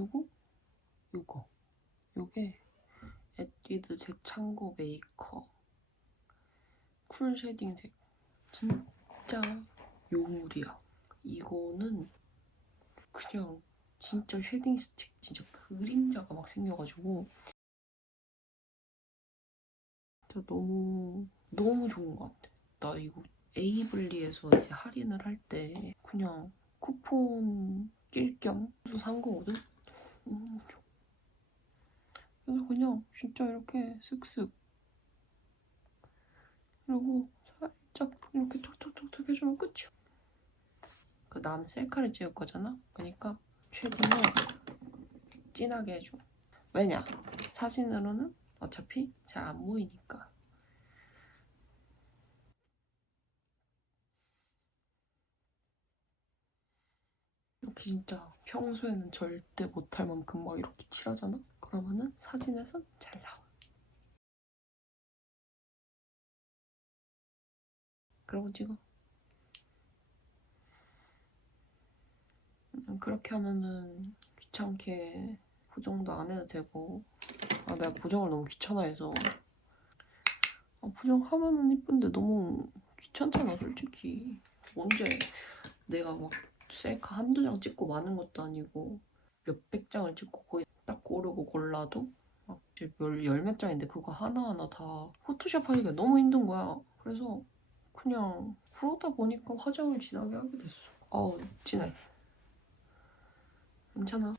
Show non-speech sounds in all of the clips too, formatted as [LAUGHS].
그리고 요거. 요게 에뛰드 제창고 메이커 쿨 쉐딩 색. 진짜 요물이야. 이거는 그냥 진짜 쉐딩 스틱 진짜 그림자가 막 생겨가지고 진짜 너무 너무 좋은 것 같아. 나 이거 에이블리에서 이제 할인을 할 때 그냥 쿠폰 낄 겸 산 거거든 좋아 그래서 그냥 진짜 이렇게 쓱쓱 그리고 살짝 이렇게 톡톡톡톡 해주면 끝이야. 그 나는 셀카를 찍을 거잖아? 그러니까 쉐딩을 진하게 해줘. 왜냐? 사진으로는 어차피 잘 안 보이니까 이렇게 진짜 평소에는 절대 못할 만큼 막 이렇게 칠하잖아? 그러면은 사진에선 잘 나와. 그러고 찍어. 음, 그렇게 하면은 귀찮게 보정도 안 해도 되고 아 내가 보정을 너무 귀찮아해서 아, 보정하면은 이쁜데 너무 귀찮잖아 솔직히 언제 내가 막 셀카 한두 장 찍고 많은 것도 아니고 몇백 장을 찍고 거의 딱 고르고 골라도 막 이제 열몇 장인데 그거 하나하나 다 포토샵 하기가 너무 힘든 거야. 그래서 그냥 그러다 보니까 화장을 진하게 하게 됐어. 어우 진해. 괜찮아.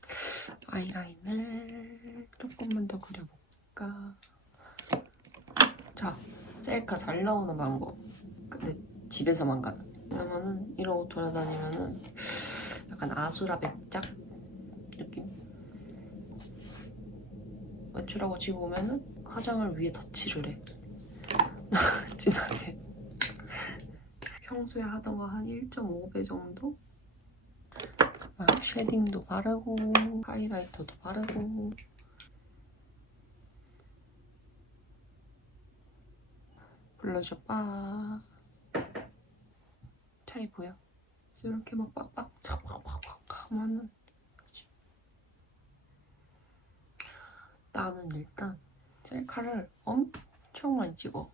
아이라인을 조금만 더 그려볼까. 자, 셀카 잘 나오는 방법. 근데 집에서만 가는. 왜냐면은 이러고 돌아다니면은 약간 아수라 백작 느낌? 외출하고 집에 오면은 화장을 위에 덧칠을 해. [LAUGHS] 진하게. 평소에 하던 거 한 1.5배 정도? 아, 쉐딩도 바르고 하이라이터도 바르고 블러셔 빠 차이 보여? 이렇게 막 빡빡 빡 빡빡빡 하면은 나는 일단 셀카를 엄청 많이 찍어.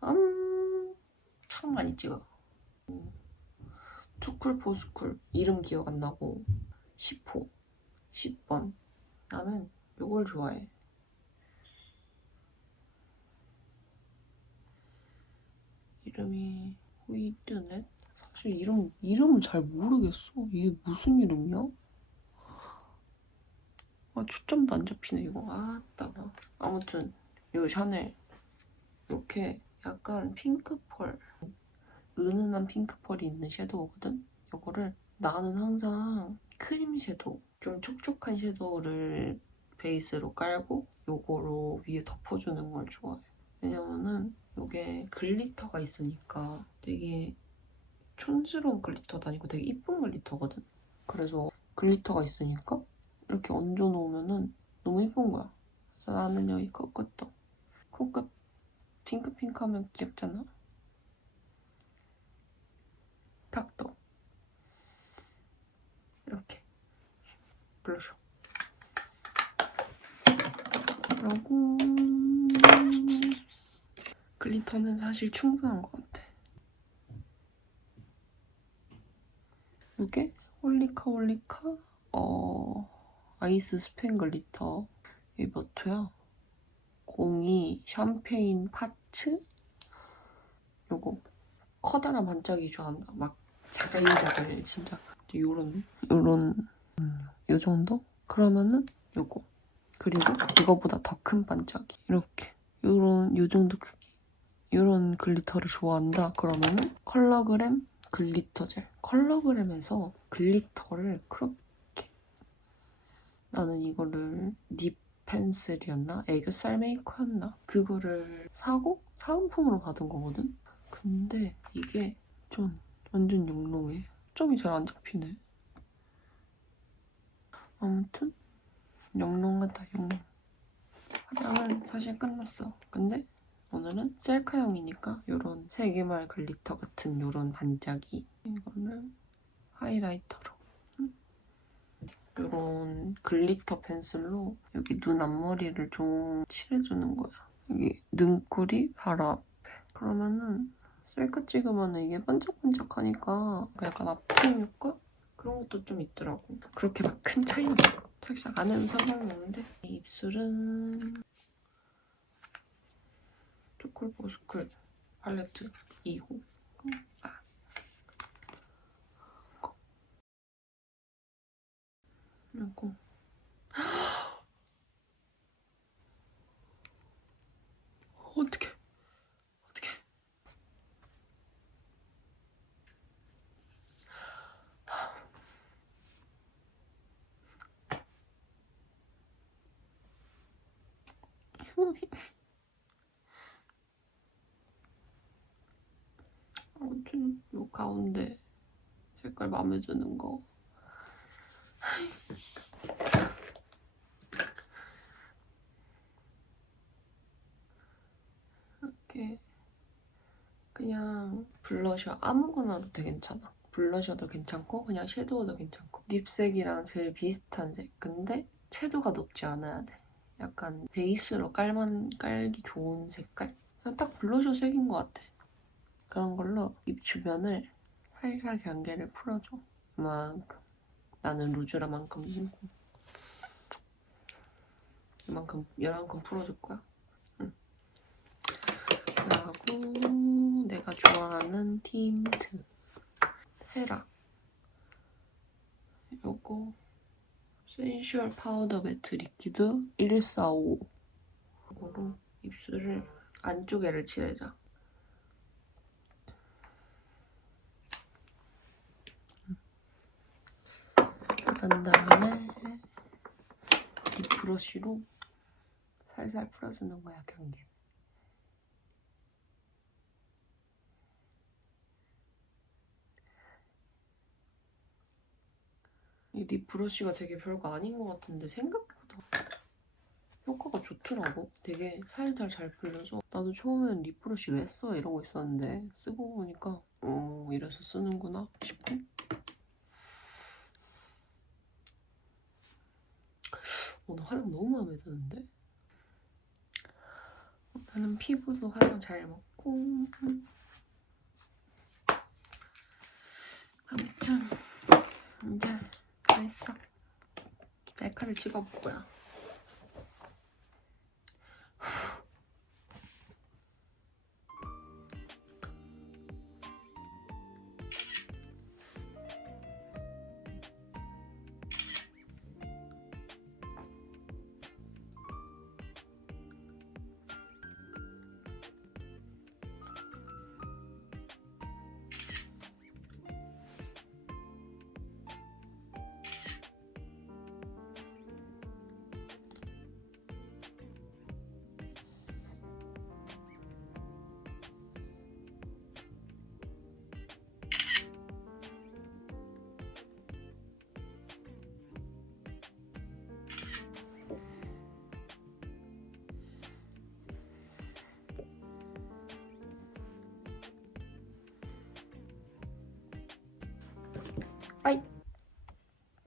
엄청 많이 찍어. 투쿨 포스쿨 이름 기억 안 나고 10호 10번. 나는 요걸 좋아해. 이름이 호이드넷? 사실 이름, 이름을 잘 모르겠어. 이게 무슨 이름이야? 아, 초점도 안 잡히네, 이거. 아따. 아무튼, 요 샤넬. 이렇게 약간 핑크펄. 은은한 핑크펄이 있는 섀도우거든? 이거를 나는 항상 크림 섀도우. 좀 촉촉한 섀도우를 베이스로 깔고 요거로 위에 덮어주는 걸 좋아해. 왜냐면은 이게 글리터가 있으니까 되게 촌스러운 글리터도 아니고 되게 이쁜 글리터거든? 그래서 글리터가 있으니까 이렇게 얹어놓으면은 너무 이쁜 거야. 그래서 나는 여기 코끝도 코끝 핑크핑크하면 귀엽잖아? 탁도 이렇게 블러셔 그러고 글리터는 사실 충분한 것 같아. 이게 홀리카 홀리카? 어 아이스 스팬 글리터. 몇 호야? 02 샴페인 파츠? 요거. 커다란 반짝이 좋아한다. 막 자글자글 진짜. 요런 요런 음, 요 정도? 그러면은 요거. 그리고 이거보다 더 큰 반짝이. 이렇게. 요런 요 정도 크기 이런 글리터를 좋아한다? 그러면은 컬러그램 글리터 젤. 컬러그램에서 글리터를 그렇게. 나는 이거를 립 펜슬이었나? 애교살 메이커였나? 그거를 사고 사은품으로 받은 거거든? 근데 이게 좀 완전 영롱해. 점이 잘 안 잡히네. 아무튼 영롱하다 영롱. 화장은 사실 끝났어. 근데 오늘은 셀카용이니까 이런 세개말 글리터 같은 이런 반짝이 이거를 하이라이터로 음. 이런 글리터 펜슬로 여기 눈 앞머리를 좀 칠해주는 거야. 여기 눈꼬리 바로 앞에. 그러면은 셀카 찍으면 이게 반짝반짝하니까 약간 앞트임 효과? 그런 것도 좀 있더라고. 그렇게 막 큰 차이는 없어. 살짝 안에는 상관은 없는데 이 입술은 초콜보스쿨 팔레트 2호. 아. 그리고 [GASPS] 어떻게 어떻게 [LAUGHS] 아무튼 요 가운데 색깔 마음에 드는 거 이렇게 그냥 블러셔 아무거나도 되게 괜찮아. 블러셔도 괜찮고 그냥 섀도우도 괜찮고 립색이랑 제일 비슷한 색. 근데 채도가 높지 않아야 돼. 약간 베이스로 깔만 깔기 좋은 색깔. 딱 블러셔 색인 것 같아. 그런 걸로 입 주변을 살살 경계를 풀어줘. 이만큼. 나는 루즈라만큼 풀고 이만큼 이만큼 풀어줄 거야. 응. 그리고 내가 좋아하는 틴트 헤라 요거 센슈얼 파우더 매트 리퀴드 1455 이거로 입술을 안쪽에를 칠해줘. 그런 다음에 립 브러쉬로 살살 풀어주는 거야 경계. 이 립 브러쉬가 되게 별거 아닌 것 같은데 생각보다 효과가 좋더라고. 되게 살살 잘 풀려서 나도 처음엔 립 브러쉬 왜 써? 이러고 있었는데 쓰고 보니까 어 이래서 쓰는구나 싶고 오늘 화장 너무 마음에 드는데? 오늘은 피부도 화장 잘 먹고. 아무튼 이제 다 했어. 셀카를 찍어볼 거야